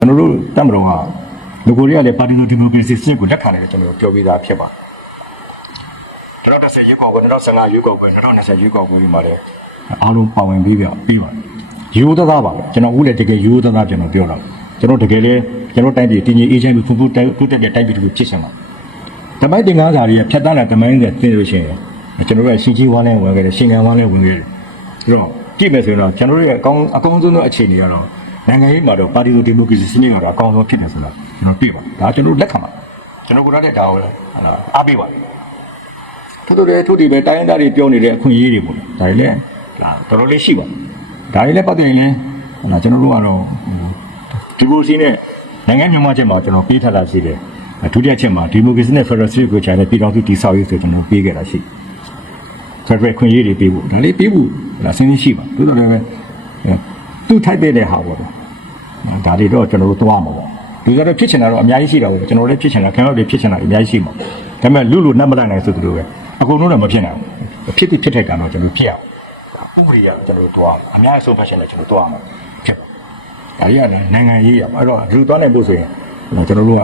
ကျွန်တော်တို့တက်မတော်ကလူကိုတွေကလည်းပါတီလိုဒီမိုကရေစီစနစ်ကိုလက်ခံတယ်ကျွန်တော်ပြောပြသားဖြစ်ပါ2010ရွေးကောက်ပွဲ2015ရွေးကောက်ပွဲ2020ရွေးကောက်ပွဲတွေမှာလည်းအားလုံးပါဝင်ပြီးပြပြီးပါယူသသားပါပဲကျွန်တော်ဦးလည်းတကယ်ယူသသားကျွန်တော်ပြောတော့ကျွန်တော်တကယ်လည်းကျွန်တော်တိုင်းပြည်တည်ငြိမ်အေးချမ်းပြီးဖွံ့ဖြိုးတိုးတက်တဲ့တိုင်းပြည်တစ်ခုဖြစ်ချင်ပါတမိုင်းတင်ကားစာတွေကဖြတ်တန်းတဲ့တမိုင်းတွေသိလို့ရှိရင်ကျွန်တော်တို့ကရှင်ကြီးဝမ်းလဲဝင်ခဲ့တယ်ရှင်ငံဝမ်းလဲဝင်ခဲ့တယ်အဲ့တော့ကြည့်မယ်ဆိုရင်တော့ကျွန်တော်တို့ရဲ့အကောင်းအကောင်းဆုံးသောအခြေအနေကတော့ နိုင်ငံရေးမှာတော့ပါတီလိုဒီမိုကရေစီစနစ်ကတော့အကောင်းဆုံးဖြစ်နေဆိုတော့ကျွန်တော်ပြပါဒါကျွန်တော်လက်ခံပါကျွန်တော်ကိုယ်တိုင်ဒါကိုလည်းအားပေးပါထို့တူတယ်ထို့ဒီပဲတိုင်းရင်းသားတွေပြောနေတဲ့အခွင့်အရေးတွေပေါ့ဒါတွေလည်းဒါတော်တော်လေးရှိပါဒါတွေလည်းပတ်သက်ရင်လည်းဟလာကျွန်တော်တို့ကတော့ဒီမိုကရေစီနဲ့နိုင်ငံမြန်မာချက်မှာကျွန်တော်ပေးထားတာရှိတယ်ဒုတိယချက်မှာဒီမိုကရေစီနဲ့ဖက်ဒရယ်စနစ်ကိုခြံတဲ့ပြည်တော်စုတည်ဆောက်ရေးဆိုကျွန်တော်ပေးခဲ့တာရှိတယ်ဖက်ဒရယ်ခွင့်ရေးတွေပေးဖို့ဒါလေးပေးဖို့ဒါစဉ်းစားရှိပါတိုးတော်လည်းပဲ သူ့ထိုက်တဲ့ဟာပေါ့ဒါတွေတော့ကျွန်တော်တို့သွားမှာပေါ့ဒီကတော့ဖြစ်ချင်တာတော့အများကြီးရှိတာပေါ့ကျွန်တော်လည်းဖြစ်ချင်တာခင်ဗျားတို့ဖြစ်ချင်တာအများကြီးရှိမှာဒါပေမဲ့လူလူနှက်မလိုက်နိုင်ဆိုသူတို့ပဲအကုန်လုံးတော့မဖြစ်နိုင်ဘူးဖြစ်ဖြစ်တဲ့ကံတော့ကျွန်တော်ဖြစ်အောင်ဥပဒေရကျွန်တော်တို့သွားအများကြီးဆုံးဖြတ်ချက်နဲ့ကျွန်တော်သွားမှာဖြစ်ပါဒါကြီးကနိုင်ငံရေးရအဲ့တော့လူသွားနိုင်ဖို့ဆိုရင်ကျွန်တော်တို့က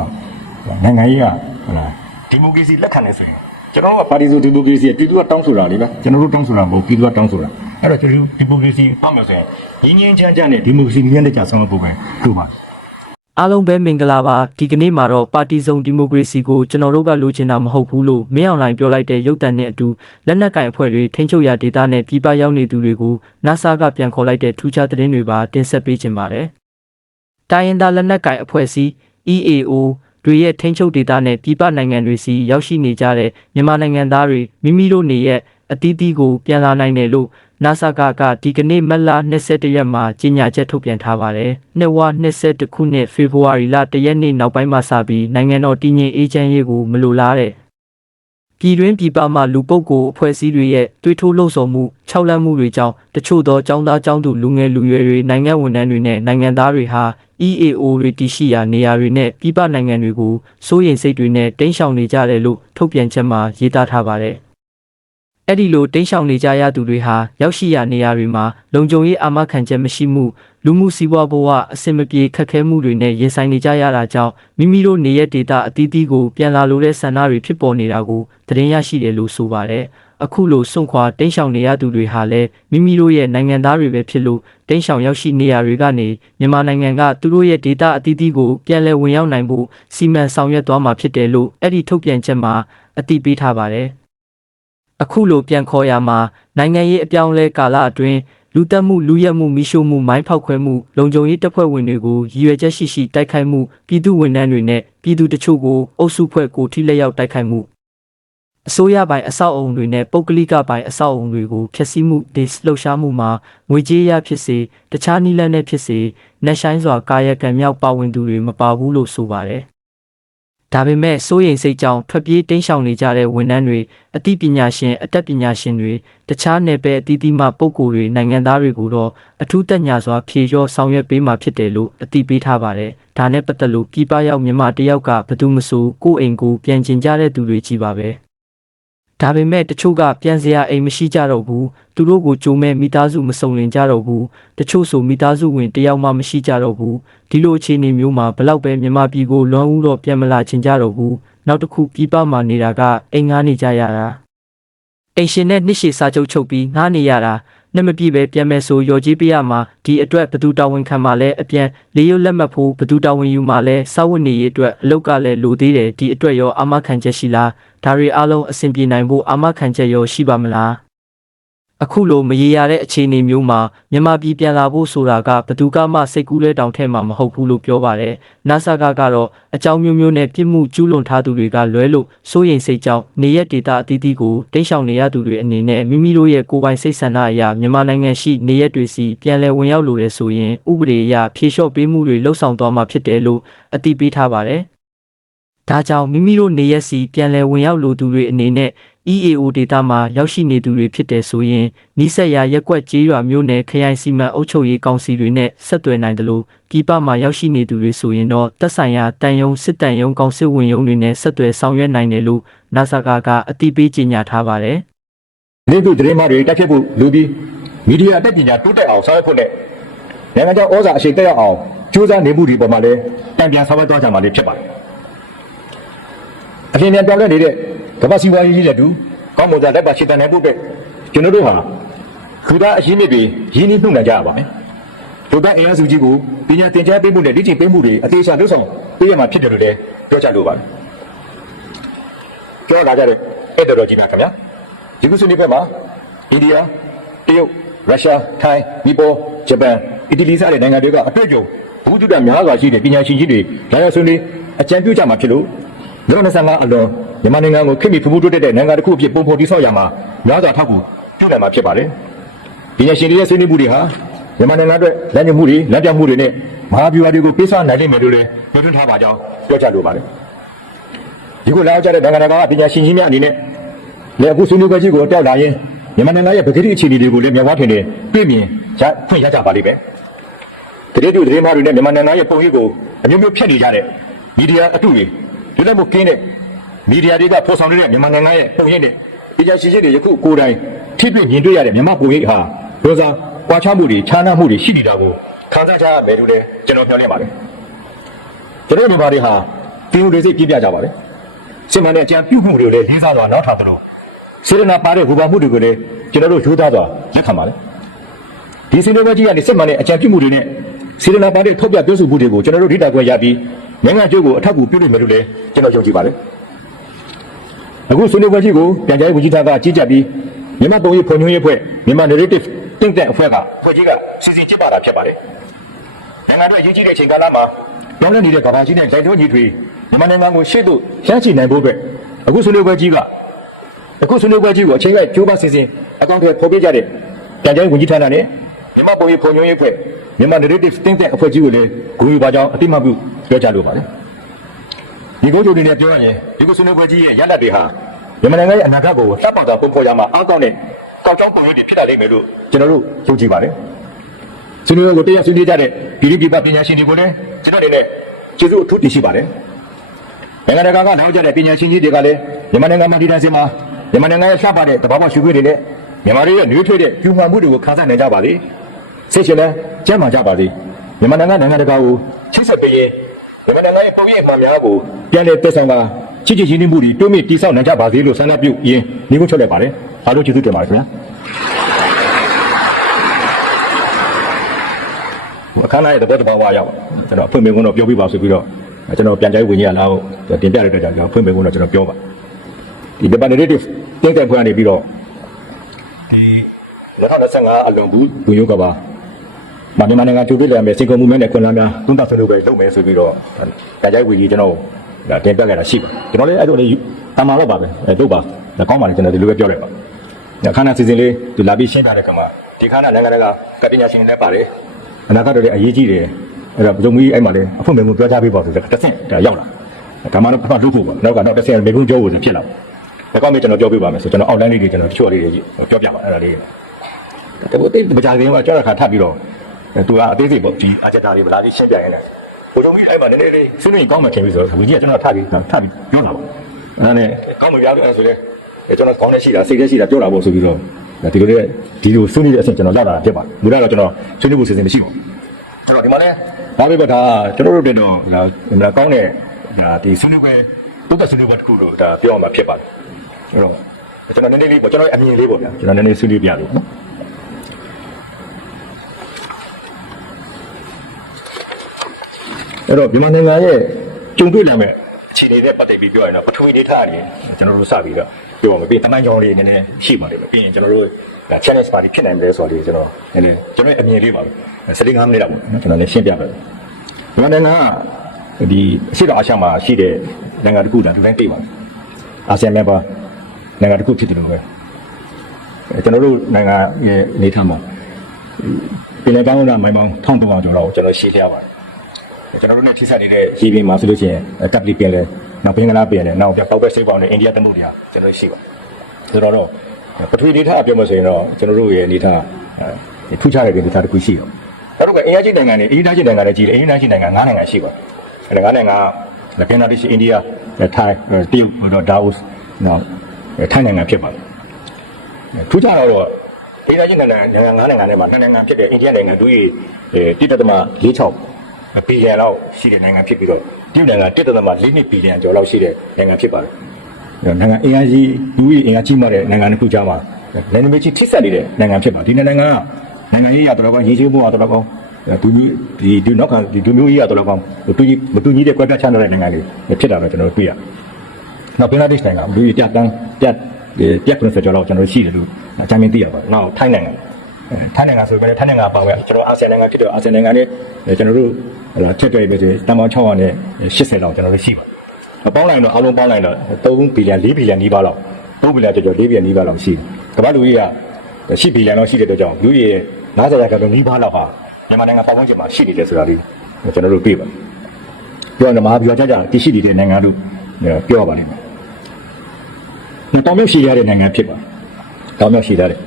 နိုင်ငံရေးကဟုတ်လားဒီမိုကရေစီလက်ခံနေဆိုရင်ကျွန်တော်တို့ကပါတီဆိုဒီမိုကရေစီပြည်သူကတောင်းဆိုတာလေဗျကျွန်တော်တို့တောင်းဆိုတာမဟုတ်ပြည်သူကတောင်းဆိုတာ အဲ့တော့ကျွန်တော်ဒီမိုကရေစီပေါ့မယ်ဆိုရင်ငင်းငင်းချမ်းချမ်းနဲ့ဒီမိုကရေစီမြင့်တဲ့ကြဆောင်ဖို့ပဲတို့ပါအားလုံးပဲမင်္ဂလာပါဒီကနေ့မှာတော့ပါတီစုံဒီမိုကရေစီကိုကျွန်တော်တို့ကလိုချင်တာမဟုတ်ဘူးလို့မင်းအောင်လှိုင်ပြောလိုက်တဲ့ရုပ်တံနဲ့အတူလက်နက်ကင်အဖွဲ့တွေထိန်းချုပ်ရာဒေသနဲ့ပြည်ပရောက်နေသူတွေကို NASA ကပြန်ခေါ်လိုက်တဲ့ထူးခြားသတင်းတွေပါတင်ဆက်ပေးချင်ပါတယ်။တိုင်းရင်းသားလက်နက်ကင်အဖွဲ့အစည်း EAO တွေရဲ့ထိန်းချုပ်ဒေသနဲ့ပြည်ပနိုင်ငံတွေစီရောက်ရှိနေကြတဲ့မြန်မာနိုင်ငံသားတွေမိမိတို့နေရဲ့အသီးသီးကိုပြန်လာနိုင်တယ်လို့ NASA ကကဒီကနေ့မတ်လ22ရက်မှာကြေညာချက်ထုတ်ပြန်ထားပါတယ်။နှစ်ဝ22ခုနှစ်ဖေဖော်ဝါရီလ1ရက်နေ့နောက်ပိုင်းမှာစပြီးနိုင်ငံတော်တည်ငြိမ်အေးချမ်းရေးကိုမလိုလားတဲ့ပြည်တွင်းပြည်ပမှလူပုဂ္ဂိုလ်အဖွဲ့အစည်းတွေရဲ့တွေးထိုးလှုံ့ဆော်မှုခြောက်လန့်မှုတွေကြောင့်တချို့သောចောင်းသားចောင်းသူလူငယ်လူရွယ်တွေနိုင်ငံဝန်ထမ်းတွေနဲ့နိုင်ငံသားတွေဟာ EAO တွေတည်ရှိရာနေရာတွေနဲ့ပြည်ပနိုင်ငံတွေကိုစိုးရိမ်စိတ်တွေနဲ့တင်းရှောင်နေကြတယ်လို့ထုတ်ပြန်ချက်မှာရေးသားထားပါတယ်။ အဲ့ဒီလိုတင်းရှောင်နေကြရသူတွေဟာရောက်ရှိရာနေရာတွေမှာလုံခြုံရေးအာမခံချက်မရှိမှုလူမှုစီးပွားဘဝအဆင်မပြေခက်ခဲမှုတွေနဲ့ရင်ဆိုင်နေကြရတာကြောင့်မိမိတို့နေရဒေတာအသီးသီးကိုပြန်လာလိုတဲ့ဆန္ဒတွေဖြစ်ပေါ်နေတာကိုသတင်းရရှိတယ်လို့ဆိုပါတယ်။အခုလိုစွန့်ခွာတင်းရှောင်နေရသူတွေဟာလည်းမိမိတို့ရဲ့နိုင်ငံသားတွေပဲဖြစ်လို့တင်းရှောင်ရောက်ရှိနေရတွေကနေမြန်မာနိုင်ငံကသူတို့ရဲ့ဒေတာအသီးသီးကိုပြန်လည်ဝင်ရောက်နိုင်ဖို့စီမံဆောင်ရွက်သွားမှာဖြစ်တယ်လို့အဲ့ဒီထုတ်ပြန်ချက်မှာအတည်ပြုထားပါတယ်။ အခုလိုပြန်ခေါ်ရမှာနိုင်ငံရေးအပြောင်းအလဲကာလအတွင်းလူတက်မှုလူရက်မှုမိရှုမှုမိုင်းဖောက်ခွဲမှုလုံခြုံရေးတပ်ဖွဲ့ဝင်တွေကိုရည်ရွယ်ချက်ရှိရှိတိုက်ခိုက်မှုပြည်သူဝန်ထမ်းတွေနဲ့ပြည်သူတချို့ကိုအုပ်စုဖွဲ့ကိုထိလက်ရောက်တိုက်ခိုက်မှုအစိုးရပိုင်းအဆောက်အုံတွေနဲ့ပုဂ္ဂလိကပိုင်းအဆောက်အုံတွေကိုဖျက်ဆီးမှုဒေ့လှုပ်ရှားမှုမှာငွေကြေးရဖြစ်စေတခြားနည်းလမ်းနဲ့ဖြစ်စေနှက်ဆိုင်စွာကာယကံမြောက်ပါဝင်သူတွေမပါဘူးလို့ဆိုပါတယ် ဒါပေမဲ့စိုးရိမ်စိတ်ကြောင့်ထွက်ပြေးတိမ်းရှောင်နေကြတဲ့ဝန်ထမ်းတွေအသိပညာရှင်အတတ်ပညာရှင်တွေတခြားနယ်ပယ်အသီးသီးမှပုံကိုယ်တွေနိုင်ငံသားတွေကိုတော့အထူးတက်ညာစွာဖြေလျော့ဆောင်ရွက်ပေးမှာဖြစ်တယ်လို့အသိပေးထားပါတယ်။ဒါနဲ့ပတ်သက်လို့ပြည်ပရောက်မြန်မာတယောက်ကဘယ်သူမဆိုကိုယ့်အိမ်ကိုပြန်ကျင်ကြတဲ့သူတွေကြီးပါပဲ။ ဒါပေမဲ့တချို့ကပြန်စရာအိမ်မရှိကြတော့ဘူးသူတို့ကိုကြိုးမဲ့မိသားစုမစုံလင်ကြတော့ဘူးတချို့ဆိုမိသားစုဝင်တယောက်မှမရှိကြတော့ဘူးဒီလိုအခြေအနေမျိုးမှာဘလောက်ပဲမြန်မာပြည်ကိုလွမ်းဦးတော့ပြန်မလာချင်ကြတော့ဘူးနောက်တစ်ခုပြည်ပမှာနေတာကအိမ်ငားနေကြရတာအိမ်ရှင်နဲ့နှစ်ရှည်စာချုပ်ချုပ်ပြီးငားနေရတာ နဲ့မပြည့်ပဲပြန်မဲ့ဆိုရော်ကြီးပေးရမှာဒီအတွက်ဘသူတာဝန်ခံမှာလဲအပြန်လေးရုပ်လက်မှတ်ဖို့ဘသူတာဝန်ယူမှာလဲစာဝတ်နေရေးအတွက်အလောက်ကလည်းလိုသေးတယ်ဒီအတွက်ရောအာမခံချက်ရှိလားဒါတွေအားလုံးအဆင်ပြေနိုင်ဖို့အာမခံချက်ရောရှိပါမလား အခုလိုမရေရတဲ့အခြေအနေမျိုးမှာမြန်မာပြည်ပြန်လာဖို့ဆိုတာကဘယ်သူကမှစိတ်ကူးလဲတောင်ထဲမှာမဟုတ်ဘူးလို့ပြောပါတယ်။ NASA ကကတော့အကြောင်းမျိုးမျိုးနဲ့ပြစ်မှုကျူးလွန်ထားသူတွေကလွဲလို့စိုးရိမ်စိတ်ကြောင့်နေရက်ဒေတာအသီးသီးကိုတိတ်ရှောင်နေရသူတွေအနေနဲ့မိမိတို့ရဲ့ကိုယ်ပိုင်စိတ်ဆန္ဒအရမြန်မာနိုင်ငံရှိနေရက်တွေစီပြန်လည်ဝင်ရောက်လိုရဲဆိုရင်ဥပဒေအရဖြေလျှော့ပေးမှုတွေလှုပ်ဆောင်သွားမှာဖြစ်တယ်လို့အတည်ပြုထားပါတယ်။ဒါကြောင့်မိမိတို့နေရက်စီပြန်လည်ဝင်ရောက်လိုသူတွေအနေနဲ့ EAO ဒေတာမှာရောက်ရှိနေသူတွေဖြစ်တယ်ဆိုရင်နီးစပ်ရာရက်ကွက်ကြေးရွာမျိုးနယ်ခရိုင်စီမံအုပ်ချုပ်ရေးကောင်စီတွေနဲ့ဆက်သွယ်နိုင်တယ်လို့ပြည်ပမှာရောက်ရှိနေသူတွေဆိုရင်တော့သက်ဆိုင်ရာတန်ယုံစစ်တန်ယုံကောင်စစ်ဝင်ယုံတွေနဲ့ဆက်သွယ်ဆောင်ရွက်နိုင်တယ်လို့ NASA ကကအတည်ပြုကြေညာထားပါတယ်နေ့သူသတင်းမှတွေတက်ဖြစ်ဖို့လူပြီးမီဒီယာအတက်ပညာတိုးတက်အောင်ဆောင်ရွက်ဖို့နဲ့နိုင်ငံခြားဩဇာအရှိန်တက်ရောက်အောင်ကြိုးစားနေမှုတွေပေါ်မှာလည်းတံပြန်ဆောင်ရွက်သွားကြမှာလည်းဖြစ်ပါတယ်အရင်ကပြောင်းလဲနေတဲ့ ကမ္ဘာစီးပွားရေးကြီးတဲ့သူကောင်းမွန်စွာလက်ပါရှင်းတန်နိုင်ဖို့အတွက်ကျွန်တော်တို့ဟာလူသားအရင်းမြစ်တွေရင်းနှီးနှုတ်နိုင်ကြရပါမယ်လူသားအင်အားစုကြီးကိုပညာသင်ကြားပေးမှုနဲ့လေ့ကျင့်ပေးမှုတွေအသေးချာလုပ်ဆောင်ပေးရမှာဖြစ်တယ်လို့လည်းပြောကြလိုပါတယ်ပြောလာကြတဲ့အဲ့တော်ကြီးများခင်ဗျာဒီကုစုနေဘက်မှာအိန္ဒိယတရုတ်ရုရှားထိုင်းနီပေါဂျပန်အီတလီစတဲ့နိုင်ငံတွေကအတွေ့အကြုံဘုဒ္ဓတာများစွာရှိတဲ့ပညာရှင်ကြီးတွေဒါရဆွေးနွေးအကြံပြုကြမှာဖြစ်လို့2025အလွန် မြန်မာနိုင်ငံကိုခင်မီဖမှုတိုးတက်တဲ့နိုင်ငံတစ်ခုအဖြစ်ပုံဖော်တည်ဆောက်ရမှာများစွာထောက်ကူပြုနိုင်မှာဖြစ်ပါတယ်ပညာရှင်တွေရဲ့ဆွေးနွေးမှုတွေဟာမြန်မာနိုင်ငံအတွက်လမ်းညွှန်မှုတွေလမ်းပြမှုတွေနဲ့မဟာဗျူဟာတွေကိုပေးစွမ်းနိုင်လိမ့်မယ်လို့လည်းပြောထွန်းထားပါကြောင်းပြောကြားလိုပါတယ်ဒီကိုလာကြတဲ့နိုင်ငံတကာကပညာရှင်ကြီးများအနေနဲ့လည်းအခုဆွေးနွေးပွဲကြီးကိုတောက်လာရင်မြန်မာနိုင်ငံရဲ့ပဂတိအခြေအနေတွေကိုလည်းမျက်ဝါးထင်ထင်တွေ့မြင်ရဖွင့်ရကြပါလိမ့်မယ်တတိယသတင်းမှားတွေနဲ့မြန်မာနိုင်ငံရဲ့ပုံရိပ်ကိုအမျိုးမျိုးဖျက်နေကြတဲ့မီဒီယာအတုတွေလွတ်လပ်မှုကင်းတဲ့ မီဒီယာတွေကဖော်ဆောင်နေတဲ့မြန်မာနိုင်ငံရဲ့ပုံရိပ်နဲ့ပညာရှင်ကြီးတွေယခုကိုယ်တိုင်ထိတွေ့မြင်တွေ့ရတဲ့မြန်မာပုံရိပ်ဟာဒုစားကွာခြားမှုတွေခြားနားမှုတွေရှိနေတာကိုခံစားကြရမယ်လို့လည်းကျွန်တော်ပြောနေပါတယ်ကျွန်တော်မြန်မာတွေဟာတင်းဦးတွေစိတ်ပြပြကြပါတယ်စစ်မှန်တဲ့အကြံပြုမှုတွေကိုလည်းလေးစားစွာနောက်ထပ်သလိုစေရနာပါတဲ့ဘူပါမှုတွေကိုလည်းကျွန်တော်တို့ရိုးသားစွာလက်ခံပါတယ်ဒီစီနိုဘကြီးကနေစစ်မှန်တဲ့အကြံပြုမှုတွေနဲ့စေရနာပါတဲ့ထုတ်ပြပြောဆိုမှုတွေကိုကျွန်တော်တို့ဒိတာခွဲရပြီးနိုင်ငံကျိုးကိုအထောက်အကူပြုနိုင်မယ်လို့လည်းကျွန်တော်ယုံကြည်ပါတယ် အခုစီနိုဘကြီးကိုပြန်ကြားရေးဝန်ကြီးဌာနကကြီးကြပ်ပြီးမြန်မာပုံရိပ်ဖွံ့ဖြိုးရေးအဖွဲ့မြန်မာ narrative တင့်တဲ့အဖွဲ့ကဖွဲ့ကြီးကစီစဉ်ကျင်းပတာဖြစ်ပါတယ်နိုင်ငံတော်ရည်ကြီးတဲ့အချိန်ကာလမှာပြောင်းလဲနေတဲ့ကမ္ဘာကြီးနဲ့ဇိုင်တော်ညီတွေမြန်မာနိုင်ငံကိုရှေ့သို့ရှမ်းချနိုင်ဖို့အတွက်အခုစီနိုဘကြီးကအခုဆွေးနွေးပွဲကြီးကိုအချိန်ရိုက်ကြိုးပမ်းစီစဉ်အကောင့်တွေဖော်ပြကြတဲ့တန်ကြိုင်းဝန်ကြီးဌာနနဲ့မြန်မာပုံရိပ်ဖွံ့ဖြိုးရေးအဖွဲ့မြန်မာ narrative တင်းတဲ့အဖွဲ့ကြီးကိုလည်းဂုဏ်ယူပါကြောင်းအတိအမှတ်ပြုပြောကြားလိုပါတယ် ဒီကုန်းချုပ်တွေနဲ့ပြောရရင်ဒီကုဆွေးနွေးပွဲကြီးရဲ့ရလဒ်တွေဟာမြန်မာနိုင်ငံရဲ့အနာဂတ်ကိုတပ်ပေါတာပုံဖော်ရမှာအားကောင်းတဲ့ကောက်ကြောင်းပုံရိပ်တွေဖြစ်လာလိမ့်မယ်လို့ကျွန်တော်တို့ယုံကြည်ပါတယ်ဆွေးနွေးပွဲကိုတရားဆွေးနွေးကြတဲ့ပြည်သူပြည်ပပညာရှင်တွေကိုလည်းကျွန်တော်အနေနဲ့ကျေးဇူးအထူးတင်ရှိပါတယ်နိုင်ငံတကာကနောက်ကျတဲ့ပညာရှင်ကြီးတွေကလည်းမြန်မာနိုင်ငံမှာဒီတိုင်းစင်မှာမြန်မာနိုင်ငံရဲ့ရှားပါတဲ့တဘာဝရှုခွေးတွေနဲ့မြန်မာတွေရဲ့နှွေးထွေးတဲ့ကျူမှန်မှုတွေကိုခါစားနိုင်ကြပါလေစိတ်ရှင်လဲကျမ်းမာကြပါလေမြန်မာနိုင်ငံနိုင်ငံတကာကိုချိတ်ဆက်ပေးရင်မြန်မာနိုင်ငံရဲ့ ပုံရိပ်မှန်များကိုပြန်လည်သက်ဆောင်ကချစ်ချစ်ချင်းနှီးမှုတွေတိုးမြင့်တိဆောက်နိုင်ကြပါစေလို့ဆန္ဒပြုရင်းညီကုချုပ်လိုက်ပါတယ်အားလုံးကျေးဇူးတင်ပါတယ်ခင်ဗျာအခမ်းအနားရဲ့သဘောတဘာဝရောက်ကျွန်တော်အဖွင့်မိန့်ခွန်းတော့ပြောပြပါဆိုပြီးတော့ကျွန်တော်ပြန်ကြိုက်ဝင်ရလာဟုတ်တင်ပြရတဲ့ကြောင့်ကျွန်တော်ဖွင့်မိန့်ခွန်းတော့ကျွန်တော်ပြောပါဒီ debate narrative တင်းတဲ့ဖွဲ့ကနေပြီးတော့ဒီ2025အလွန်ဘူးဘုံရုပ်ကပါ မန္တမနိုင်ငံကျူပြစ်လာမယ်စေကုံမှုမဲ့နဲ့ခွန်လာများသုံးသပ်ဆွေးနွေးပဲလုပ်မယ်ဆိုပြီးတော့ပြန်ကြိုက်ဝင်ကြီးကျွန်တော်ဒါတင်ပြခဲ့တာရှိပါကျွန်တော်လည်းအဲ့လိုလေးအမှန်တော့ပါပဲအဲတို့ပါဒါကောင်းပါလေကျွန်တော်ဒီလိုပဲပြောလိုက်ပါခန္ဓာစီစဉ်လေးသူလာပြီးရှင်းပြတဲ့ကမှာဒီခန္ဓာနိုင်ငံကကပညာရှင်တွေလည်းပါတယ်အနာဂတ်တွေအရေးကြီးတယ်အဲ့တော့ဘုံမကြီးအဲ့မှာလေအဖွင့်မေမှုပြောကြပေးပါဆိုတော့တစ်ဆင့်ဒါရောက်လာဒါမှတော့ဖတ်လို့ဖို့ပါနောက်ကတော့တစ်ဆင့်မေခုပြောဖို့ဆိုဖြစ်လာဒါကောင်းပြီကျွန်တော်ပြောပြပါမယ်ဆိုကျွန်တော် outline လေးတွေကျွန်တော်တချို့လေးတွေပြောပြပါအဲ့ဒါလေးဒါပေမဲ့မကြခင်ကကြောက်ခါထပ်ပြီးတော့ သူကအသေးစိတ်ပေါ့ဒီအချက်တာလေးဗလာလေးရှင်းပြရင်လည်းဘုံကြီးအဲ့မှာနည်းနည်းလေးဆွေးနွေးကောင်းမှထင်ပြီဆိုတော့ဝီကြီးကကျွန်တော်ထပ်ပြီးထပ်ပြီးပြောတာပေါ့အဲ့ဒါနဲ့ကောင်းမှပြအဲ့ဆိုလေကျွန်တော်ကောင်းနေရှိတာစိတ်ထဲရှိတာပြောတာပေါ့ဆိုပြီးတော့ဒီလိုလေးဒီလိုဆွေးနွေးတဲ့အဆင့်ကျွန်တော်ရောက်လာတာဖြစ်ပါတယ်ဘုရားတော့ကျွန်တော်ဆွေးနွေးဖို့စီစဉ်မရှိဘူးအဲ့တော့ဒီမှာလဲဘာပဲပေါ့ဒါကျွန်တော်တို့တက်တော့ဒါကောင်းတဲ့ဒါဒီဆွေးနွေးပွဲဥပဒေဆွေးနွေးပွဲတစ်ခုလို့ဒါပြောရမှာဖြစ်ပါတယ်အဲ့တော့ကျွန်တော်နည်းနည်းလေးပေါ့ကျွန်တော်အမြင်လေးပေါ့ဗျာကျွန်တော်နည်းနည်းဆွေးနွေးပြလို့နော် အဲ့တော့မြန်မာနိုင်ငံရဲ့ကြုံတွေ့လာမဲ့အခြေအနေတွေပတ်သက်ပြီးပြောရရင်တော့ပထဝီဒေသအနေကျွန်တော်တို့စပြီးတော့ပြောရမယ်ပြီးတမန်ကြောင်လေးနည်းနည်းရှိပါတယ်ပြီးရင်ကျွန်တော်တို့ဒါ challenge party ဖြစ်နိုင်တယ်ဆိုတော့ကျွန်တော်နည်းနည်းကျွန်တော်အမြင်လေးပါပဲ15မိနစ်လောက်ပေါ့နော်ကျွန်တော်လည်းရှင်းပြပါမယ်မြန်မာနိုင်ငံကဒီအရှိတော်အာရှမှာရှိတဲ့နိုင်ငံတစ်ခုတာဒီတိုင်းသိပါတယ်အာဆီယံ member နိုင်ငံတစ်ခုဖြစ်တယ်လို့ပဲကျွန်တော်တို့နိုင်ငံရဲ့အနေထားမှာပြည်내ကောင်းတာမိုင်ပေါင်း1300ကျော်တော့ကျွန်တော်ရှင်းပြပါပါတယ် ကျွန်တော်တို့နဲ့ထိစပ်နေတဲ့ရေပြင်မှာဆိုလို့ရှိရင်ကပ်ပလီပင်လဲနောက်ပင်ကလာပင်လဲနောက်ပြပောက်ပဲစိတ်ပေါင်းနဲ့အိန္ဒိယသမုဒ္ဒရာကျွန်တော်ရှိပါဆိုတော့တော့ပထဝီဒေသအပြောမဆိုရင်တော့ကျွန်တော်တို့ရဲ့အနေထားထူးခြားတဲ့ဒေသတစ်ခုရှိတော့နောက်တော့အင်အားကြီးနိုင်ငံတွေအင်အားကြီးနိုင်ငံတွေကြီးတယ်အင်အားကြီးနိုင်ငံ9နိုင်ငံရှိပါအဲ9နိုင်ငံကဘင်္ဂလားဒေ့ရှ်အိန္ဒိယထိုင်းတရုတ်တော့ဒါအိုနောက်ထိုင်းနိုင်ငံဖြစ်ပါတယ်ထူးခြားတော့ဒေသချင်းနိုင်ငံနိုင်ငံ9နိုင်ငံထဲမှာ2နိုင်ငံဖြစ်တဲ့အိန္ဒိယနိုင်ငံတို့ရဲ့တိတ္တသမ46 ဘီလီယံလောက်ရှိတဲ့နိုင်ငံဖြစ်ပြီးတော့တရုတ်နိုင်ငံ1.4နှစ်ဘီလီယံကျော်လောက်ရှိတဲ့နိုင်ငံဖြစ်ပါတယ်။နိုင်ငံအင်အားကြီးလူကြီးအင်အားကြီးမှတဲ့နိုင်ငံတစ်ခုကြားမှာနိုင်ငံမျိုးကြီးထိစပ်နေတဲ့နိုင်ငံဖြစ်ပါတယ်။ဒီနိုင်ငံကနိုင်ငံရေးရတော့ကောရေးချမှုရတော့ကောသူမျိုးဒီဒီနောက်ခံဒီလူမျိုးကြီးရတော့ကောမတူကြီးမတူကြီးတဲ့ကွဲပြားချမ်းတဲ့နိုင်ငံတွေဖြစ်တာတော့ကျွန်တော်တို့တွေ့ရတယ်။နောက်ဘင်္ဂလားဒေ့ရှ်နိုင်ငံလူကြီးတက်တန်းတက်တက်ပြည့်ကျော်လောက်ကျွန်တော်တို့ရှိတယ်လို့အကြမ်းမြင်သိရပါတယ်။နောက်ထိုင်းနိုင်ငံအဲ ထိုင်းနိုင်ငံဆိုပေမဲ့ထိုင်းနိုင်ငံပါပဲကျွန်တော်အာဆီယံနိုင်ငံဖြစ်တော့အာဆီယံနိုင်ငံနဲ့အဲကျွန်တော်တို့ဟလာချက်တွေ့ပဲဆိုတန်ပေါင်း600နဲ့80လောက်ကျွန်တော်တို့ရှိပါအပေါင်းလိုက်တော့အလုံးပေါင်းလိုက်တော့3ဘီလီယံ4ဘီလီယံနီးပါးလောက်3ဘီလီယံကျော်ကျော်4ဘီလီယံနီးပါးလောက်ရှိတယ်ကမ္ဘာလူကြီးက10ဘီလီယံလောက်ရှိတဲ့အတွက်ကြောင့်လူကြီးရဲ့90ရာခိုင်နှုန်းနီးပါးလောက်ဟာမြန်မာနိုင်ငံပတ်ဝန်းကျင်မှာရှိနေတယ်ဆိုတာလေးကျွန်တော်တို့တွေ့ပါပြောရမှာပြောကြကြတရှိနေတဲ့နိုင်ငံတို့ပြောပါလိမ့်မယ်တောင်မြုပ်ရှိရတဲ့နိုင်ငံဖြစ်ပါတောင်မြုပ်ရှိရတဲ့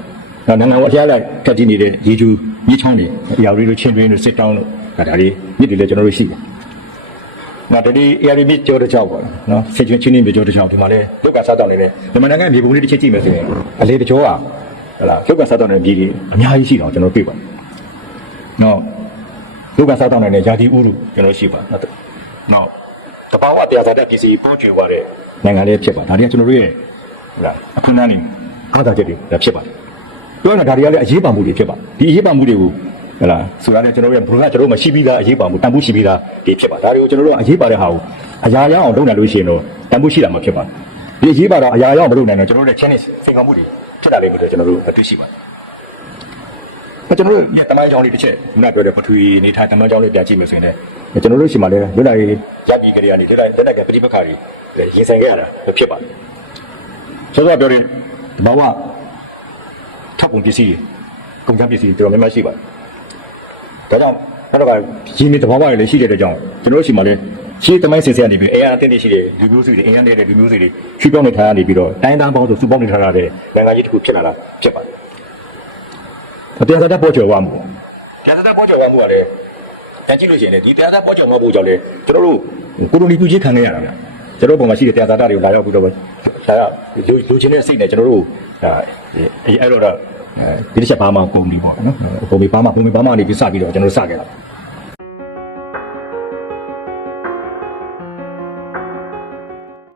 နောက်နိုင်ငံဝအရလိုက်ကတ်တည်နေတဲ့ရေကျူမြစ်ချောင်းတွေအရာတွေလိုချင်းတွင်းတို့စစ်တောင်းတို့ဒါဒါလေးမြစ်တွေလည်းကျွန်တော်တို့ရှိတယ်။နောက်တတိအရာတွေမြစ်ကျော်တစ်ချောက်ပေါ့နော်စစ်ချင်းချင်းနေမြစ်ကျော်တစ်ချောက်ဒီမှာလည်းလုတ်ကစားတောင်းနေတယ်မြန်မာနိုင်ငံမြေပုံလေးတစ်ချက်ကြည့်မယ်ဆိုရင်အလေတစ်ကျော်ကဟလာလုတ်ကစားတောင်းနေတဲ့ပြည်ကြီးအများကြီးရှိတော့ကျွန်တော်တွေ့ပါနော်လုတ်ကစားတောင်းနေတဲ့ဂျာတိဥရုကျွန်တော်ရှိပါနော်နော်တဘာဝတရားစားတဲ့ပြည်စီပေါ်ကျွေသွားတဲ့နိုင်ငံလေးဖြစ်ပါဒါတွေကကျွန်တော်တို့ရဲ့ဟလာအခုနန်းနေအားသာချက်တွေဖြစ်ပါတယ် ပြောနေတာဒါတွေကလည်းအရေးပါမှုတွေဖြစ်ပါဒီအရေးပါမှုတွေကိုဟလာဆိုတာလည်းကျွန်တော်တို့ရဲ့ဘုရားကျွန်တော်တို့မရှိပြီးသားအရေးပါမှုတန်ဖိုးရှိပြီးသားဒီဖြစ်ပါဒါတွေကိုကျွန်တော်တို့ကအရေးပါတဲ့ဟာကိုအရာရအောင်လုပ်နိုင်လို့ရှိရင်တော့တန်ဖိုးရှိတာမှဖြစ်ပါဒီအရေးပါတော့အရာရအောင်မလုပ်နိုင်တော့ကျွန်တော်တို့ရဲ့ challenge စိန်ခေါ်မှုတွေဖြစ်တာလေးမျိုးတွေကျွန်တော်တို့တွေ့ရှိပါတယ်ကျွန်တော်တို့ရဲ့တမိုင်းကြောင်းလေးတစ်ချက်ခုနပြောတဲ့ပထဝီနေထိုင်တမိုင်းကြောင်းလေးပြန်ကြည့်မယ်ဆိုရင်လည်းကျွန်တော်တို့ရှိမှလည်းလွတ်လပ်ရေးရပြည်ကြရနေလွတ်လပ်လက်နက်ကပြည်ပခါတွေရင်ဆိုင်ခဲ့ရတာဖြစ်ပါတယ်ဆိုတော့ပြောရင်ဘာဝ ထပ်ပုံပစ္စည်းတွေကုန်ကျပစ္စည်းတွေတော်တော်များများရှိပါတယ်။ဒါကြောင့်နောက်တော့ကရင်းမြစ်သဘောပေါက်ရလည်းရှိတဲ့အတွက်ကြောင့်ကျွန်တော်တို့ရှိမှလည်းရှေးသမိုင်းစင်ဆက်နေပြီးအင်အားအသင့်တင့်ရှိတဲ့လူမျိုးစုတွေအင်အားနေတဲ့လူမျိုးစုတွေဖြူပြောင်းနေထားရနေပြီးတော့တိုင်းသားပေါင်းစုစုပေါင်းနေထားရတဲ့နိုင်ငံကြီးတစ်ခုဖြစ်လာတာဖြစ်ပါတယ်။တရားစတဲ့ပေါ်ကျော်ဝမှုတရားစတဲ့ပေါ်ကျော်ဝမှုကလည်းတန်ကြည့်လို့ရှိရင်လည်းဒီတရားစတဲ့ပေါ်ကျော်ဝမှုကြောင့်လေကျွန်တော်တို့ကိုလိုနီပြုကြီးခံနေရတာဗျ။ကျွန်တော်ပုံမှာရှိတဲ့တရားစတဲ့တွေကိုလာရောက်ပြီးတော့ဒါကလူလူချင်းတဲ့စိတ်နဲ့ကျွန်တော်တို့ဒါအဲ့တော့ အဲဒီတစ်ချက်ဘာမှကုန်ပြီပေါ့နော်ပုံပြီဘာမှပုံပြီဘာမှနေပြီးစပြီးတော့ကျွန်တော်တို့စခဲ့တာ